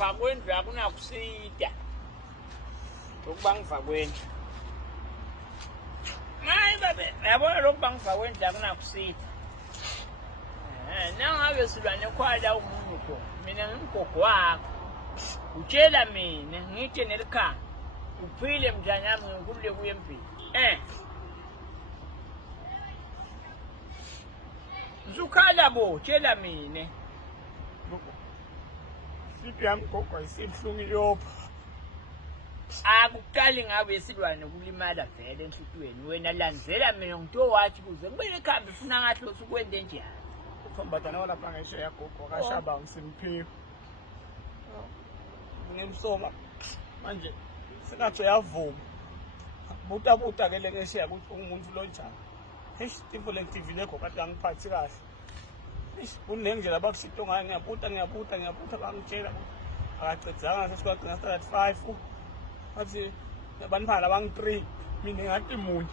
ngifakweni akunakusida. Ukuba ngifakweni. Mayi babe, yabona lokhu bangifakweni akunakusida. Nangabe S'lwane khwala umuntu mina ngimgogo wakho. Utshela mina ngithi nelikhaya. Uphile mntwana wami ngikhulule kuye empini. Uzukhala bo, tshela mina. Sipi yami gogo ayisibhlungu yopha. Akuqali ngabe S'lwane kulimala vele enhlutweni. Wena landzela mina ngito wathi kuze kubele ikhambi ufuna ngathi lo sukwende njani. Ufambata nawo lapha ngesheya gogo kashaba ngisimphiko. Ngimsoma manje sengathi uyavuma. Buta ke le ngesheya ukuthi umuntu lo njani. Tifo le TV lekho kade angiphathi kahle. Kunengendlela abakusito ngayo ngiyabuta bangitshela akacedzanga sesikwathi standard 5 athi yabaniphala bang 3 mina ngathi munye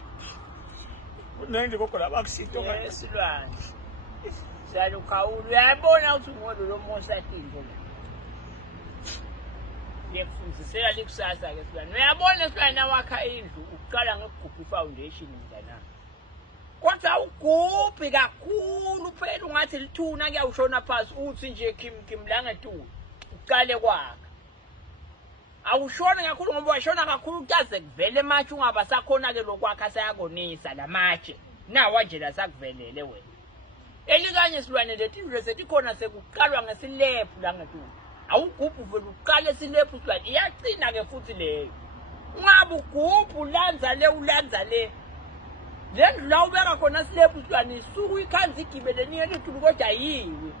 kunengendlela gogo labakusito ngayo S'lwane salukhawula uyabona ukuthi ngolo lo mosatile la yekufundisela likusasa ke S'lwane uyabona S'lwane wakha indlu uqala ngekugubha foundation mntana kodwa ugubhi kakhulu phela ungathi lithuna kuyawushona phansi uthi nje kim la ngetulu uqale kwakhe awushona kakhulu ngoba washona kakhulu kuyaze kuvele matshe ungaba sakhona ke lokwakha sayakonisa lamatshe nawa nje la sakuvelele wena elikanye S'lwane letindlu setikhona sekuqalwa ngesilephu la ngetulu awugubhu vele uqale silephu S'lwane iyaqina ke futhi leyo ungabe ugubhu ulanza le lendlu la ubeka khona silephu S'lwane isuku ikhanzi igibele niye litulu kodwa yiwe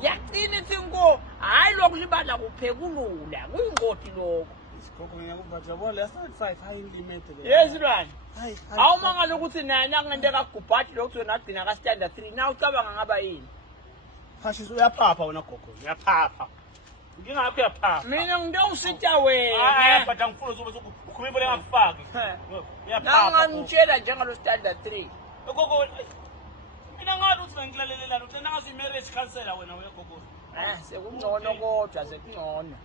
yaqina ithi ngo hayi lokhu libadla kuphekulula kuyingoti lokho gogo ngiyakubhatha yabona la standard 5 hayi limete le S'lwane awumangala ukuthi naye nakungente kagubhathi lokho wena agcina ka standard 3 na ucabanga ngaba yini phashisa uyaphapha wena gogo uyaphapha ngingakho uyaphapha mina ngidongisita wena hayi bhatha ngifuna ukhuluma le ngakufaki uyaphapha nangangitshela njengalo standard 3 gogo mina ngathi uthi bengilalelelana uthi nangazi marriage counselor wena gogo sekungcono kodwa sekungcono